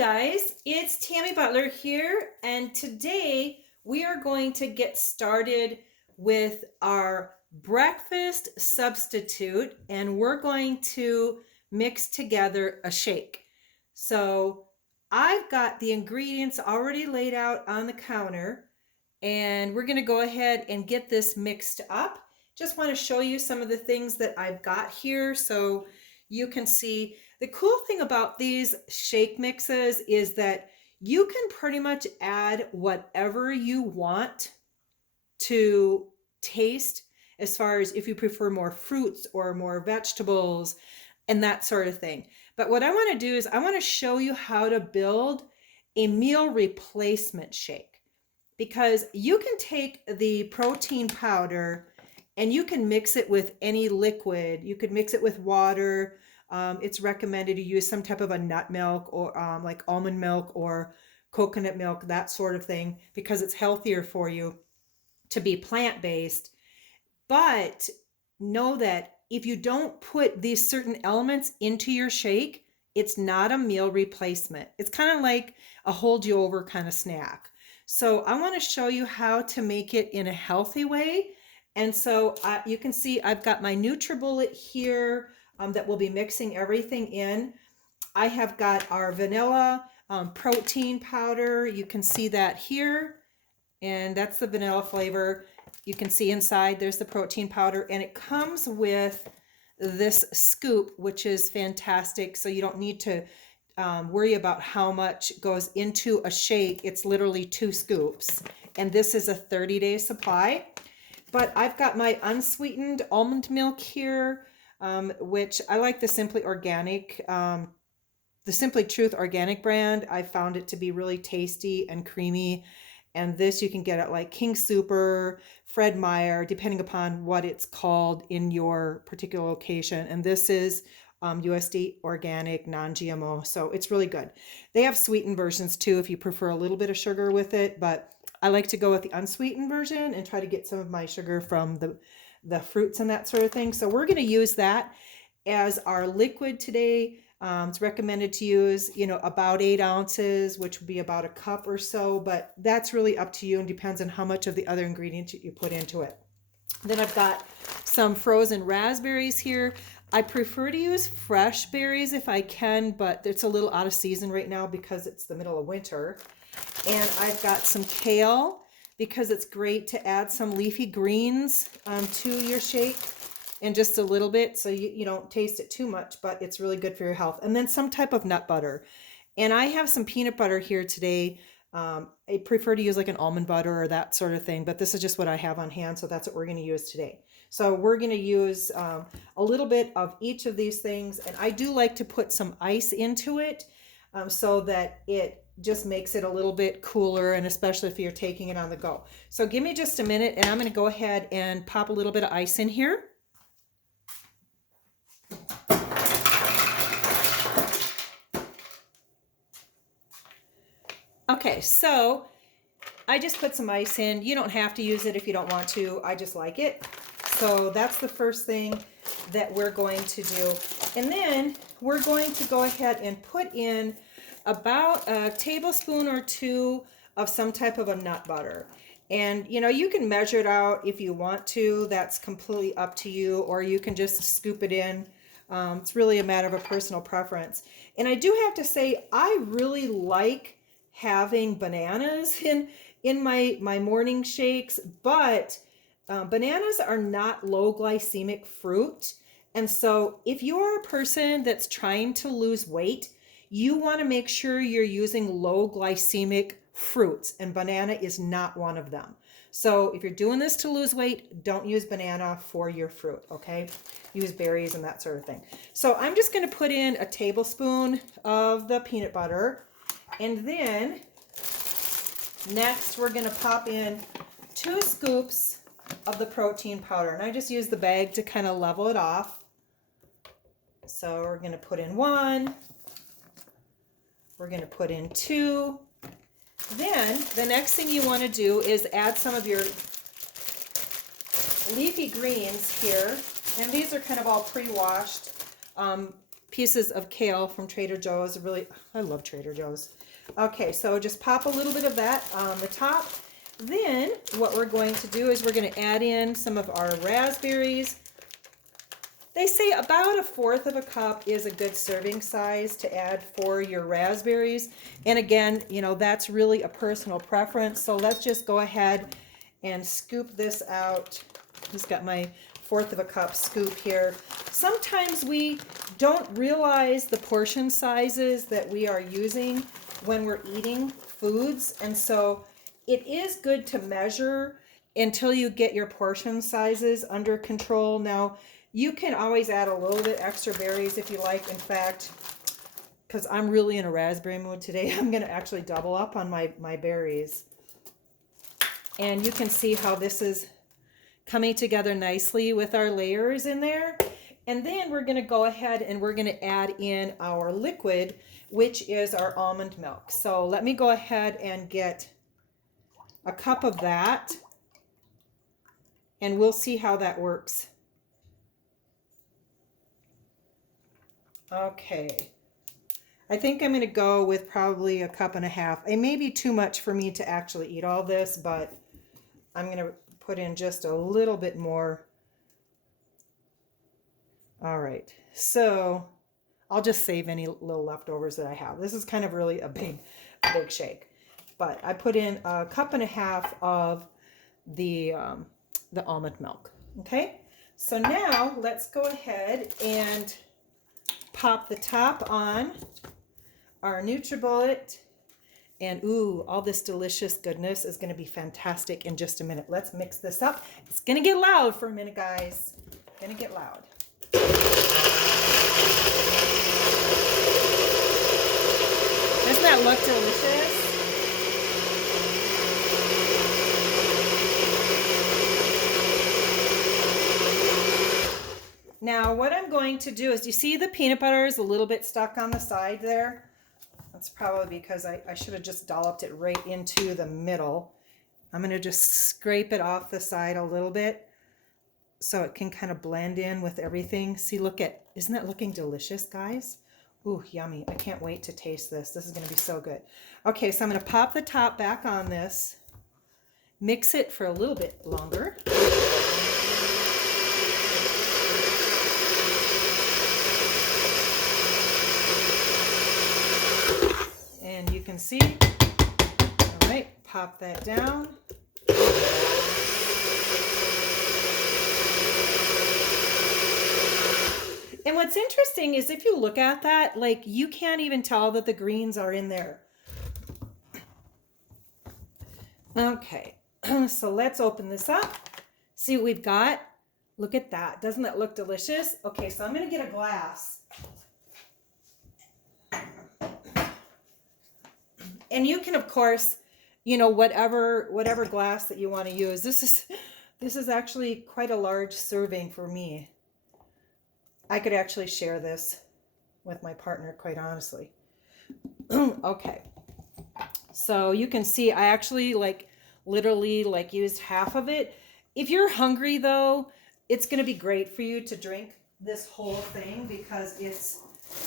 guys, it's Tammy Butler here, and today we are going to get started with our breakfast substitute, and we're going to mix together a shake. So I've got the ingredients already laid out on the counter, and we're going to go ahead and get this mixed up. Just want to show you some of the things that I've got here so you can see. The cool thing about these shake mixes is that you can pretty much add whatever you want to taste, as far as if you prefer more fruits or more vegetables and that sort of thing. But what I want to do is I want to show you how to build a meal replacement shake, because you can take the protein powder and you can mix it with any liquid. You could mix it with water. It's recommended to use some type of a nut milk or like almond milk or coconut milk, that sort of thing, because it's healthier for you to be plant-based. But know that if you don't put these certain elements into your shake, it's not a meal replacement. It's kind of like a hold you over kind of snack. So I want to show you how to make it in a healthy way. And so you can see I've got my NutriBullet here that we'll be mixing everything in. I have got our vanilla protein powder. You can see that here, and that's the vanilla flavor. You can see inside there's the protein powder, and it comes with this scoop, which is fantastic. So you don't need to worry about how much goes into a shake. It's literally 2 scoops, and this is a 30-day supply. But I've got my unsweetened almond milk here, which I like the Simply Organic, the Simply Truth Organic brand. I found it to be really tasty and creamy. And this you can get at like King Super, Fred Meyer, depending upon what it's called in your particular location. And this is USD organic, non-GMO. So it's really good. They have sweetened versions too if you prefer a little bit of sugar with it. But I like to go with the unsweetened version and try to get some of my sugar from the fruits and that sort of thing. So we're going to use that as our liquid today. It's recommended to use, about 8 ounces, which would be about a cup or so, but that's really up to you and depends on how much of the other ingredients you put into it. Then I've got some frozen raspberries here. I prefer to use fresh berries if I can, but it's a little out of season right now because it's the middle of winter. And I've got some kale, because it's great to add some leafy greens to your shake, and just a little bit so you don't taste it too much, but it's really good for your health. And then some type of nut butter. And I have some peanut butter here today. I prefer to use like an almond butter or that sort of thing, but this is just what I have on hand, so that's what we're going to use today. So we're going to use a little bit of each of these things, and I do like to put some ice into it so that it just makes it a little bit cooler, and especially if you're taking it on the go. So give me just a minute, and I'm going to go ahead and pop a little bit of ice in here. Okay, so I just put some ice in. You don't have to use it if you don't want to. I just like it. So that's the first thing that we're going to do. And then we're going to go ahead and put in about a tablespoon or 2 of some type of a nut butter. And you can measure it out if you want to. That's completely up to you, or you can just scoop it in. It's really a matter of a personal preference. And I do have to say, I really like having bananas in my morning shakes, but bananas are not low glycemic fruit. And so if you are a person that's trying to lose weight, you want to make sure you're using low glycemic fruits, and banana is not one of them. So if you're doing this to lose weight, don't use banana for your fruit, okay? Use berries and that sort of thing. So I'm just going to put in a tablespoon of the peanut butter, and then next we're going to pop in 2 scoops of the protein powder, and I just use the bag to kind of level it off. So we're going to put in 1. We're going to put in 2. Then the next thing you want to do is add some of your leafy greens here, and these are kind of all pre-washed. pieces of kale from Trader Joe's. Really, I love Trader Joe's. Okay, so just pop a little bit of that on the top. Then what we're going to do is we're going to add in some of our raspberries. They say about 1/4 of a cup is a good serving size to add for your raspberries. And again, you know, that's really a personal preference. So let's just go ahead and scoop this out. Just got my 1/4 of a cup scoop here. Sometimes we don't realize the portion sizes that we are using when we're eating foods. And so it is good to measure until you get your portion sizes under control. Now, you can always add a little bit extra berries if you like. In fact, because I'm really in a raspberry mood today, I'm going to actually double up on my berries. And you can see how this is coming together nicely with our layers in there. And then we're going to go ahead and we're going to add in our liquid, which is our almond milk. So let me go ahead and get a cup of that, and we'll see how that works. Okay, I think I'm going to go with probably 1.5 cups. It may be too much for me to actually eat all this, but I'm going to put in just a little bit more. All right, so I'll just save any little leftovers that I have. This is kind of really a big shake, but I put in 1.5 cups of the almond milk. Okay, so now let's go ahead and pop the top on our NutriBullet, and ooh, all this delicious goodness is going to be fantastic in just a minute. Let's mix this up. It's going to get loud for a minute, guys. It's going to get loud. Doesn't that look delicious? Now what I'm going to do is, you see the peanut butter is a little bit stuck on the side there? That's probably because I should have just dolloped it right into the middle. I'm going to just scrape it off the side a little bit so it can kind of blend in with everything. See, look at, isn't that looking delicious, guys? Ooh, yummy. I can't wait to taste this. This is going to be so good. Okay, so I'm going to pop the top back on this, mix it for a little bit longer. And you can see, all right, pop that down. And what's interesting is if you look at that, like, you can't even tell that the greens are in there. Okay, so let's open this up. See what we've got? Look at that. Doesn't that look delicious? Okay, so I'm going to get a glass. And you can, of course, you know, whatever glass that you want to use. This is actually quite a large serving for me. I could actually share this with my partner, quite honestly. Okay. So you can see I actually literally used half of it. If you're hungry though, it's going to be great for you to drink this whole thing because it's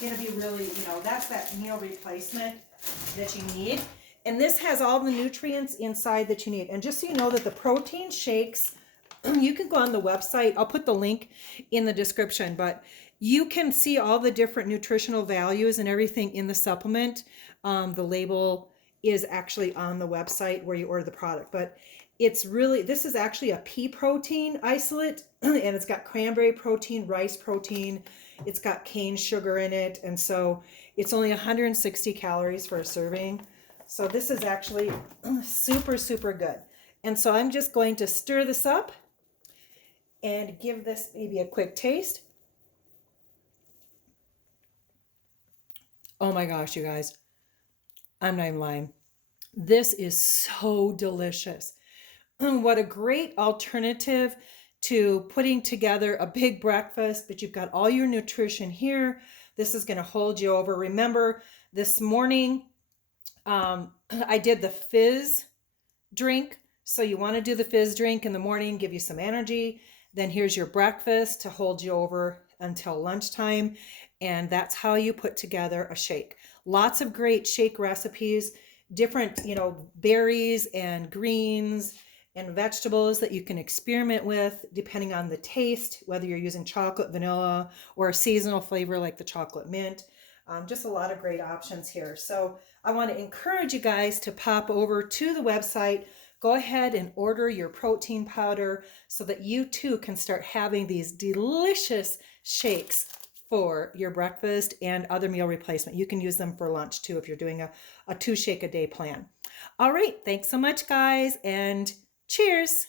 going to be really, you know, that's that meal replacement that you need. And this has all the nutrients inside that you need. And just so you know that the protein shakes, you can go on the website. I'll put the link in the description, but you can see all the different nutritional values and everything in the supplement. The label is actually on the website where you order the product, but it's really, this is actually a pea protein isolate, and it's got cranberry protein, rice protein, it's got cane sugar in it, and so it's only 160 calories for a serving. So this is actually super, super good. And so I'm just going to stir this up and give this maybe a quick taste. Oh my gosh, you guys, I'm not even lying. This is so delicious. What a great alternative to putting together a big breakfast, but you've got all your nutrition here. This is going to hold you over. Remember, this morning I did the fizz drink. So you want to do the fizz drink in the morning, give you some energy. Then here's your breakfast to hold you over until lunchtime. And that's how you put together a shake. Lots of great shake recipes, different, berries and greens and vegetables that you can experiment with depending on the taste, whether you're using chocolate, vanilla, or a seasonal flavor like the chocolate mint. Just a lot of great options here. So I want to encourage you guys to pop over to the website. Go ahead and order your protein powder so that you too can start having these delicious shakes for your breakfast and other meal replacement. You can use them for lunch too if you're doing a 2 shake a day plan. All right, thanks so much, guys, and cheers.